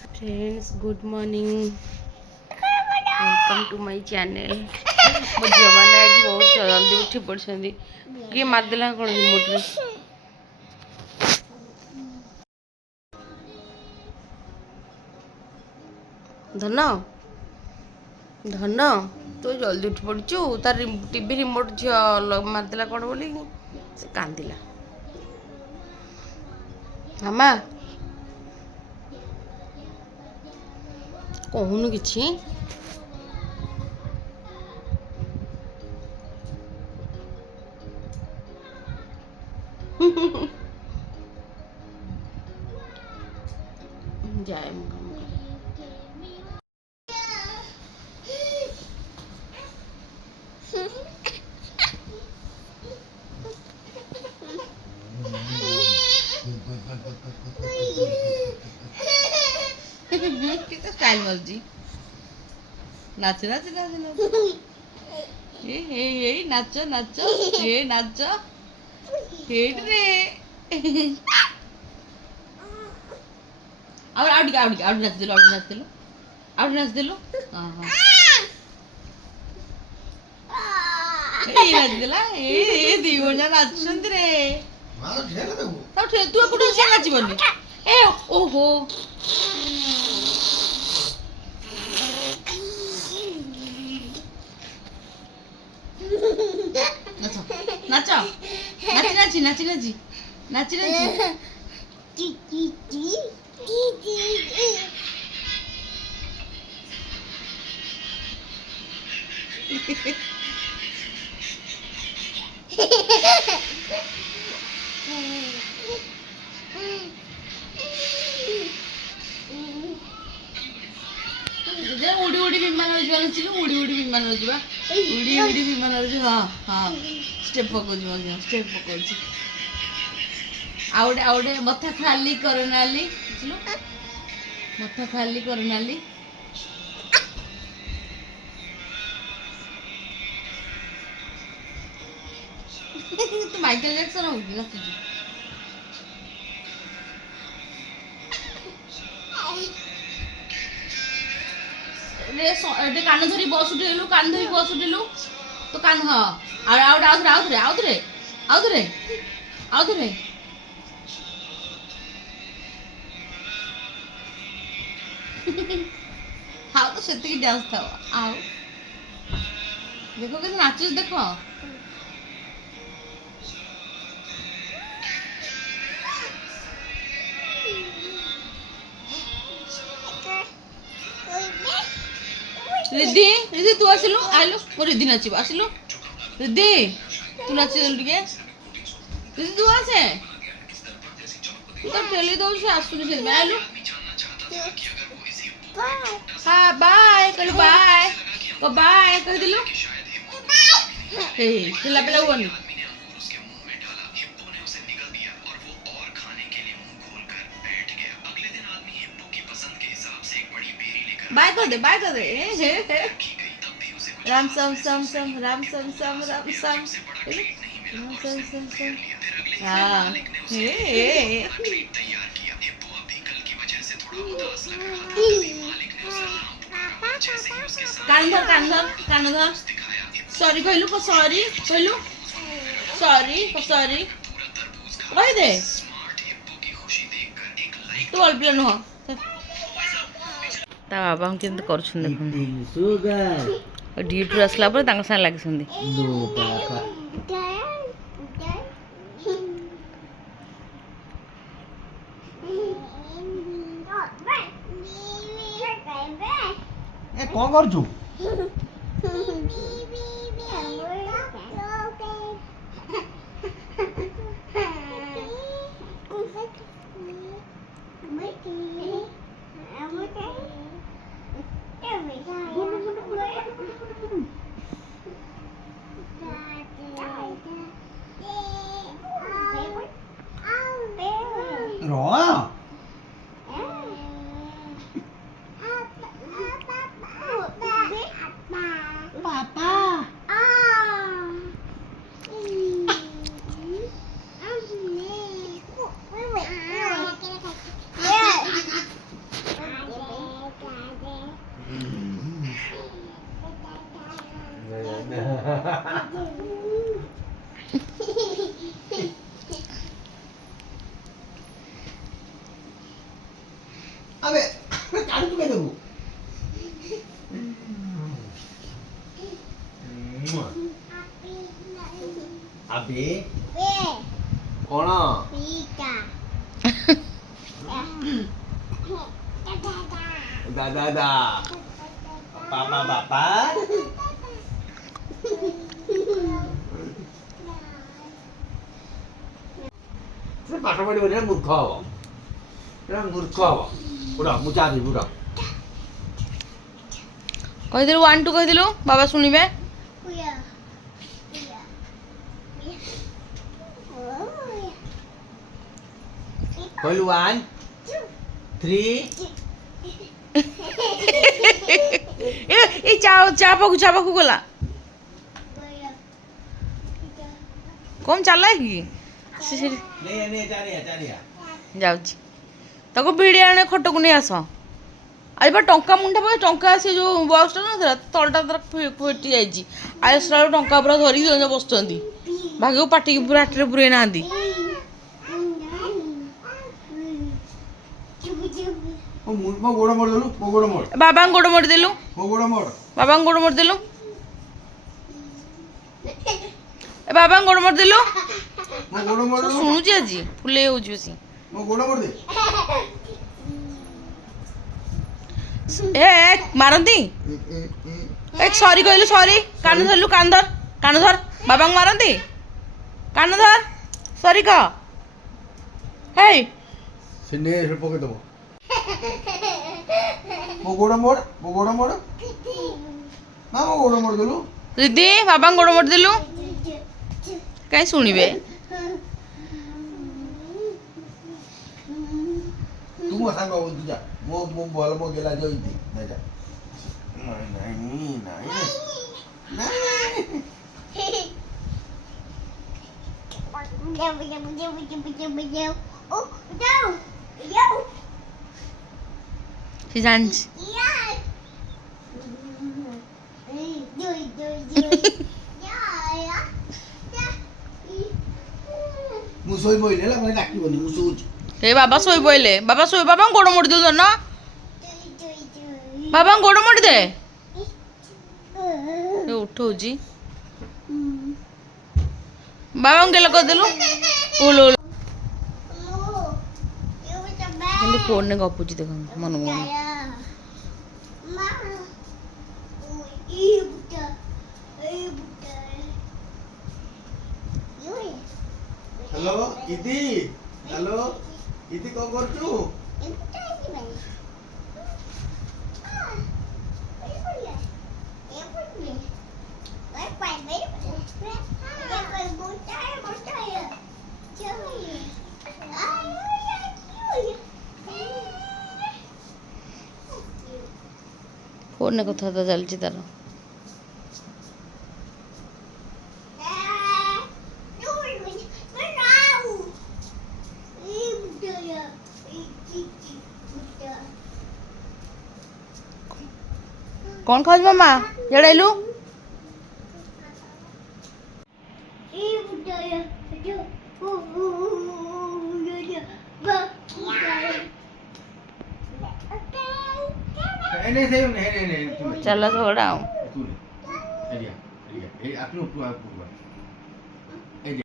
Friends good morning welcome to my channel मो झील मैंने आज बहुत जल्दी उठी पड़े किए मारदेला कौन रिमोट रे धन धन तू जल्दी उठी पड़चु तार टीवी रिमोट झील मारदेला कौन बोली से कांदिला मामा कहूनु किछि जाए कितना स्टाइल मर्जी नाच नाच नाच नाच ए नाच नाच ए नाच हेट रे और आउट नाच दिलो नाच दिलो हां हां ए नाच दिला ए दी ओना नाचछंती रे मारो ठेला देबो तो तू एकुटा से नाचबनी ए ओहो नाचो नाची नाची नाची नाची नाची नाची उड़ी उड़ी विमान उड़ी उड़ी विमान उड़ी उड़ी विमान हाँ हाँ स्टेप पकाउछ स्टेप पकाउछ आउडे आउडे मथा खाली करनाली मथा खाली करनाली तू माइकल जैक्सन हो गया तुझे रे कान धरी बस उठेलु कान धरी बस उठेलु तो कान हाँ आउथरे हाँ तो से डांस था आओ देखो कैसे नाचुस देखो रिद्धि रिद्धि तू आसिलु आइलु मो रिद्धि नाचिब आसिलु रिद्धि तू नाचि जल्दी के रिद्धि तू आसे तू तो टेली दो से आसुनी से आइलु हां बाय कहलु बाय को बाय कह दिलु हे पिला पिला बोनी बाय कर दे राम सम सम सम राम सम सम राम सम राम सम सम सम हाँ हे कान धर सॉरी कहलु को सॉरी कहलु सॉरी कह दे तू अल्पिला नुह ता बाबा हम केंत करछन देखन सुगर ड्यूटी आसला पर तांग संग लागिसंदी नो पापा ए कोन करछु पापा আবে কান তুকে দেবো আবে কোন দাদা দা পাপা পাপা ସେ ପାଠ ପଢିବନି ନା ମୂର୍ଖ ହବ ଏଟା ମୂର୍ଖ ହବ ବୁଢ ମୁଁ ଚାବି ବୁଢ କହିଦେଲୁ 1 2 କହିଦେଲୁ ବାବା ଶୁଣିବେ। କହିଲୁ 1 3 ଏ ଚା ପାଖକୁ ଗଲା କମ ଚାଲା କି ନେ ଚାରିଆ ଯାଉଛି ତାକୁ ଭିଡ଼ି ଆଣେ ଖଟକୁ ନେଇ ଆସ ଆଜି ବା ଟଙ୍କା ମୁଣ୍ଡା ପରେ ଟଙ୍କା ସେ ଯେଉଁ ବକ୍ସଟା ନଥିଲା ତଳଟା ତାର ଫେଟି ଯାଇଛି ଆସିଲା ବେଳକୁ ଟଙ୍କା ପୁରା ଧରିକି ଦୁଇ ଜଣ ବସୁଛନ୍ତି ଭାଗ୍ୟକୁ ପାଟିକି ପୁରା ହାଟିରେ ପୁରେଇ ନାହାନ୍ତି। ମୋ ଗୋଡ଼ ମୋଡ଼ିଦେଲୁ ମୋ ଗୋଡ଼ ମୋଡ଼ ବାବାଙ୍କ ଗୋଡ଼ ମୋଡ଼ିଦେଲୁ ମୋ ଗୋଡ଼ ମୋଡ଼ ବାବାଙ୍କ ଗୋଡ଼ ମୋଡ଼ିଦେଲୁ ଏ ବାବାଙ୍କ ଗୋଡ଼ ମୋଡ଼ିଦେଲୁ ମୋ ଗୋଡ଼ ମୋଡ଼ ଶୁଣୁଛି ଆଜି ଫୁଲେଇ ହେଉଛି ବେଶୀ ମୋ ଗୋଡ଼ ମୋଡ଼ ଦେ ଏ ମାରନ୍ତି ଏ ସରି କହିଲୁ ସରି କାନ ଧରିଲୁ କାନ ଧର ବାବାଙ୍କୁ ମାରନ୍ତି କାନ ଧର ସରି କହ ହେଇ ସେ ନେ ପକେଇ ଦେବ ମୋ ଗୋଡ଼ ମୋଡ଼ ମା ମୋ ଗୋଡ଼ ମୋଡ଼ ଦେଲୁ ଦିଦି ବାବାଙ୍କ ଗୋଡ଼ ମୋଡ଼ିଦେଲୁ କାହିଁ ଶୁଣିବେ ତୁ ମୋ ସାଙ୍ଗ ହବୁ ତୁ ଯା ମୋ ଭଲ ମୋ ଗେଲା ଜଇତି ନା ଯା ସେ ଜାଣିଛି ମୁଁ ଶୋଇ ପଇଲି ହେଲା ମୋତେ ଡାକିବନି ମୁଁ ଶୋଉଛି ଏ ବାବା ଶୋଇ ପଇଲେ ବାବାଙ୍କ ଗୋଡ଼ ମୋଡ଼ିଦେଲୁ ଧନ ବାବାଙ୍କ ଗୋଡ଼ ମୋଡ଼ିଦେ ଏ ଉଠଉଛି ବାବାଙ୍କୁ ଗେଲ କରିଦେଲୁ କିନ୍ତୁ ଫୋନରେ ଗପୁଛି ଦେଖନ୍ତୁ ମନକୁ ମନ ହ୍ୟାଲୋ ଇଦି କଣ କରୁଛୁ ଫୋନରେ କଥାବାର୍ତ୍ତା ଚାଲିଛି ତାର कौन खाओ मामा जड़ेलू चलो थोड़ा